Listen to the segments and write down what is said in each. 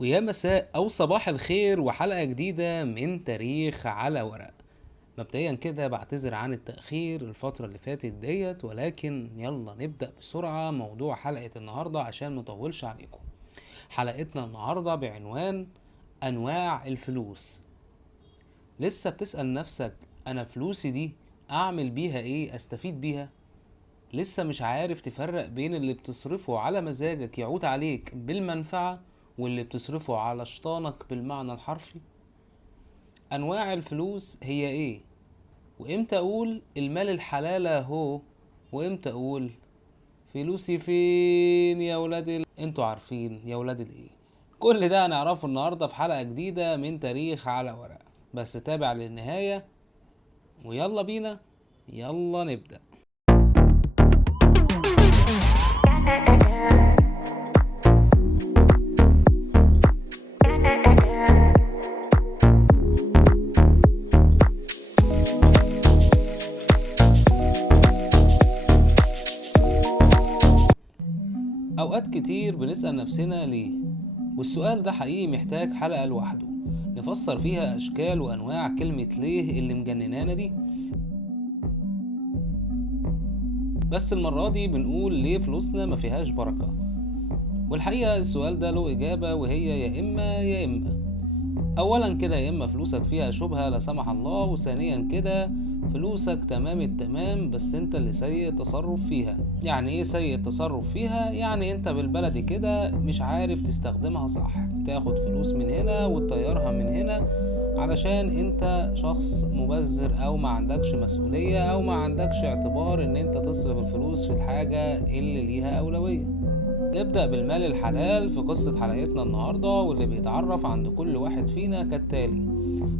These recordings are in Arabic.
ويا مساء أو صباح الخير وحلقة جديدة من تاريخ على ورق. مبدئيا كده بعتذر عن التأخير الفترة اللي فاتت ديت، ولكن يلا نبدأ بسرعة موضوع حلقة النهاردة عشان مطولش عليكم. حلقتنا النهاردة بعنوان أنواع الفلوس. لسه بتسأل نفسك أنا فلوسي دي أعمل بيها إيه، أستفيد بيها؟ لسه مش عارف تفرق بين اللي بتصرفه على مزاجك يعود عليك بالمنفعة واللي بتصرفه على شطانك بالمعنى الحرفي؟ أنواع الفلوس هي إيه؟ وإمتى أقول المال الحلال أهو، وإمتى أقول فلوسي فين يا ولاد انتوا عارفين يا ولاد الإيه. كل ده هنعرفه النهاردة في حلقة جديدة من تاريخ على ورق، بس تابع للنهاية ويلا بينا، يلا نبدأ. أوقات كتير بنسأل نفسنا ليه، والسؤال ده حقيقي محتاج حلقة لوحده نفسر فيها أشكال وأنواع كلمة ليه اللي مجننانا دي. بس المرة دي بنقول ليه فلوسنا ما فيهاش بركة. والحقيقة السؤال ده له إجابة، وهي يا إما يا إما. أولا كده يا إما فلوسك فيها شبهة لا سمح الله، وثانيا كده فلوسك تمام التمام بس انت اللي سيء التصرف فيها. يعني ايه سيء التصرف فيها؟ يعني انت بالبلدي كده مش عارف تستخدمها صح، تاخد فلوس من هنا وتطيرها من هنا علشان انت شخص مبذر او ما عندكش مسؤولية او ما عندكش اعتبار ان انت تصرف الفلوس في الحاجة اللي ليها اولوية. نبدأ بالمال الحلال في قصة حلقتنا النهاردة، واللي بيتعرف عند كل واحد فينا كالتالي: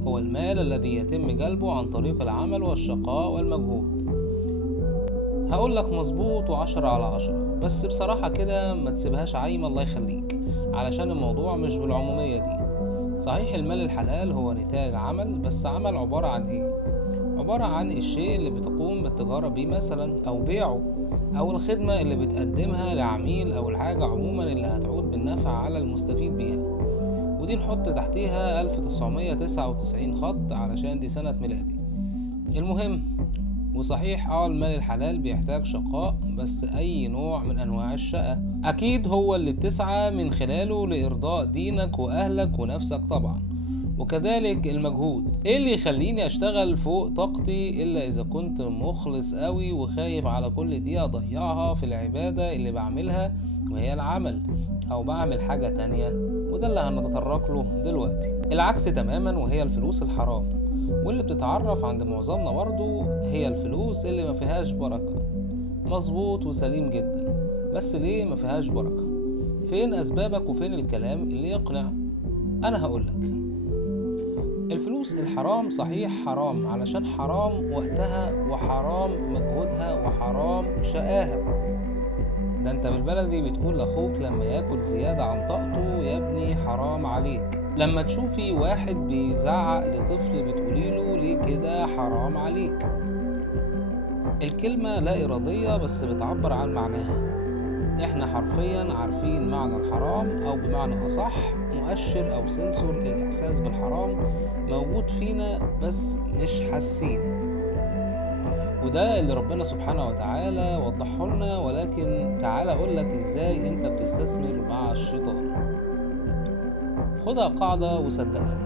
هو المال الذي يتم جلبه عن طريق العمل والشقاء والمجهود. هقولك مظبوط و10 على 10، بس بصراحة كده ما تسيبهاش عايمة الله يخليك، علشان الموضوع مش بالعمومية دي. صحيح المال الحلال هو نتاج عمل، بس عمل عبارة عن ايه؟ عبارة عن الشيء اللي بتقوم بالتجارة بيه مثلا أو بيعه، أو الخدمة اللي بتقدمها لعميل، أو الحاجة عموما اللي هتعود بالنفع على المستفيد بيها. ودي نحط تحتيها 1999 خط علشان دي سنة ميلادي. المهم، وصحيح المال الحلال بيحتاج شقاء، بس أي نوع من أنواع الشقة أكيد هو اللي بتسعى من خلاله لإرضاء دينك وأهلك ونفسك طبعا، وكذلك المجهود. ايه اللي يخليني اشتغل فوق طاقتي الا اذا كنت مخلص قوي وخايف على كل دقيقة اضيعها في العبادة اللي بعملها وهي العمل، او بعمل حاجة تانية، وده اللي هنتطرق له دلوقتي. العكس تماما، وهي الفلوس الحرام، واللي بتتعرف عند معظمنا برضو هي الفلوس اللي ما فيهاش بركة. مظبوط وسليم جدا، بس ليه ما فيهاش بركة؟ فين اسبابك وفين الكلام اللي يقنع؟ انا هقولك. الفلوس الحرام صحيح حرام علشان حرام وقتها، وحرام مجهودها، وحرام شقاها. ده انت بالبلدي بتقول لاخوك لما ياكل زيادة عن طاقته يا ابني حرام عليك. لما تشوفي واحد بيزعق لطفل بتقوليله ليه كده حرام عليك. الكلمة لا إرادية بس بتعبر عن معناها. احنا حرفيا عارفين معنى الحرام، او بمعنى اصح مؤشر او سنسور الاحساس بالحرام موجود فينا بس مش حاسين. وده اللي ربنا سبحانه وتعالى وضحه لنا، ولكن تعالى اقولك ازاي انت بتستثمر مع الشيطان. خدها قاعدة وصدقها: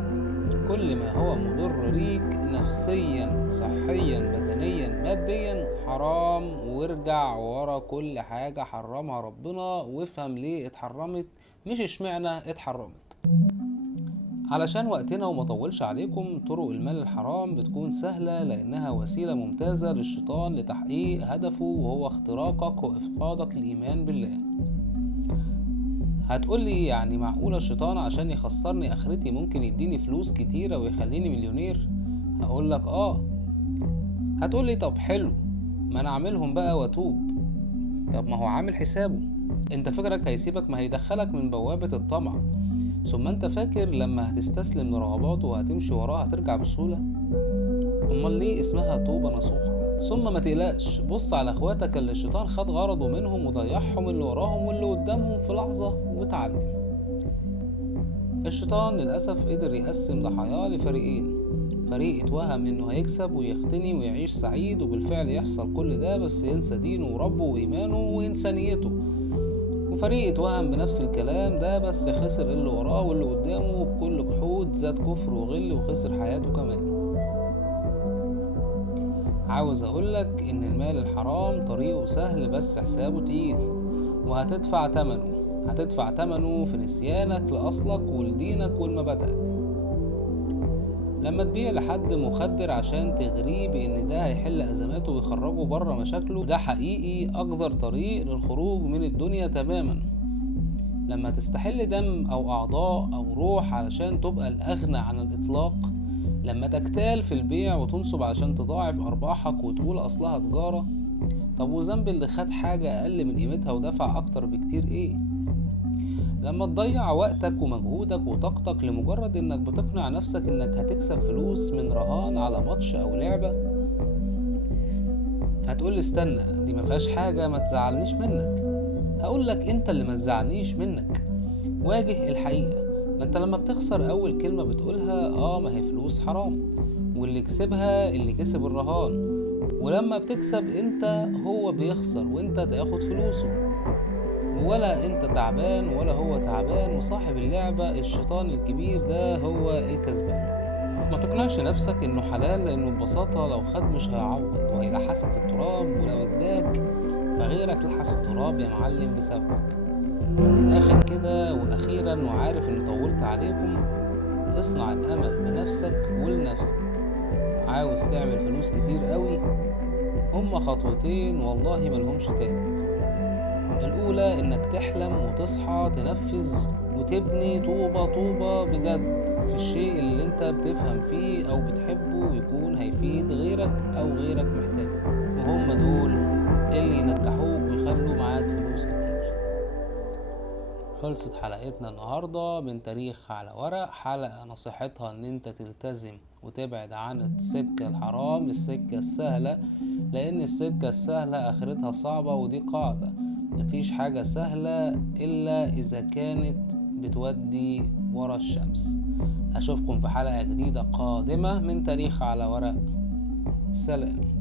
كل ما هو مضر ليك نفسيا صحيا بدنيا ماديا حرام. وارجع ورا كل حاجة حرمها ربنا وافهم ليه اتحرمت، مش اشمعنى اتحرمت. علشان وقتنا وما طولش عليكم، طرق المال الحرام بتكون سهلة لأنها وسيلة ممتازة للشيطان لتحقيق هدفه، وهو اختراقك وإفقادك الإيمان بالله. هتقولي يعني معقولة الشيطان عشان يخسرني آخرتي ممكن يديني فلوس كتيرة ويخليني مليونير؟ هقولك هتقولي طب حلو، ما انا اعملهم بقى واتوب. طب ما هو عامل حسابه. انت فكرك هيسيبك؟ ما هيدخلك من بوابة الطمع. ثم انت فاكر لما هتستسلم لرغباته وهتمشي وراها هترجع بسهولة؟ امال ليه اسمها توبة نصوحة؟ ثم ما تقلقش، بص على اخواتك اللي الشيطان خد غرضه منهم وضيعهم اللي وراهم واللي قدامهم في لحظة وتعلم. الشيطان للأسف قدر يقسم ضحاياه لفريقين، فريق اتوهم انه هيكسب ويغتني ويعيش سعيد وبالفعل يحصل كل ده بس ينسى دينه وربه وإيمانه وإنسانيته، وفريق اتوهم بنفس الكلام ده بس خسر اللي وراه واللي قدامه وبكل جحود زاد كفر وغل وخسر حياته كمان. عاوز أقولك إن المال الحرام طريقه سهل بس حسابه تقيل، وهتدفع تمنه، هتدفع تمنه في نسيانك لأصلك ولدينك ولمبادئك. لما تبيع لحد مخدر عشان تغريه بإن ده هيحل أزماته ويخرجه بره مشاكله، ده حقيقي أقدر طريق للخروج من الدنيا تماما. لما تستحل دم أو أعضاء أو روح علشان تبقى الأغنى عن الإطلاق، لما تكتال في البيع وتنصب عشان تضاعف أرباحك وتقول أصلها تجارة، طب وذنب اللي خد حاجة أقل من قيمتها ودفع أكتر بكتير إيه؟ لما تضيع وقتك ومجهودك وطاقتك لمجرد إنك بتقنع نفسك إنك هتكسب فلوس من رهان على ماتش أو لعبة، هتقول استنى دي مفيهاش حاجة ما تزعلنيش منك. هقولك انت اللي ما تزعلنيش منك. واجه الحقيقة. ما انت لما بتخسر اول كلمة بتقولها ما هي فلوس حرام، واللي كسبها اللي كسب الرهان، ولما بتكسب انت هو بيخسر وانت تاخد فلوسه، ولا انت تعبان ولا هو تعبان، وصاحب اللعبة الشيطان الكبير ده هو الكسبان. ما تقنعش نفسك انه حلال، لانه ببساطة لو خد مش هيعوض وهيلحسك التراب، ولو اداك فغيرك لحس التراب يا معلم بسببك. من الاخر كده واخيرا، وعارف اني طولت عليكم، اصنع الامل بنفسك ولنفسك. عاوز تعمل فلوس كتير قوي؟ هما خطوتين والله ملهمش تالت. الاولى انك تحلم وتصحى تنفذ وتبني طوبة طوبة بجد في الشيء اللي انت بتفهم فيه او بتحبه ويكون هيفيد غيرك او غيرك محتاجه، وهم دول اللي ينجحوك ويخلوا معاك فلوس كتير. خلصت حلقتنا النهاردة من تاريخ على ورق، حلقة نصيحتها ان انت تلتزم وتبعد عن السكة الحرام، السكة السهلة، لان السكة السهلة اخرتها صعبة، ودي قاعدة مفيش حاجة سهلة الا اذا كانت بتودي ورا الشمس. اشوفكم في حلقة جديدة قادمة من تاريخ على ورق. سلام.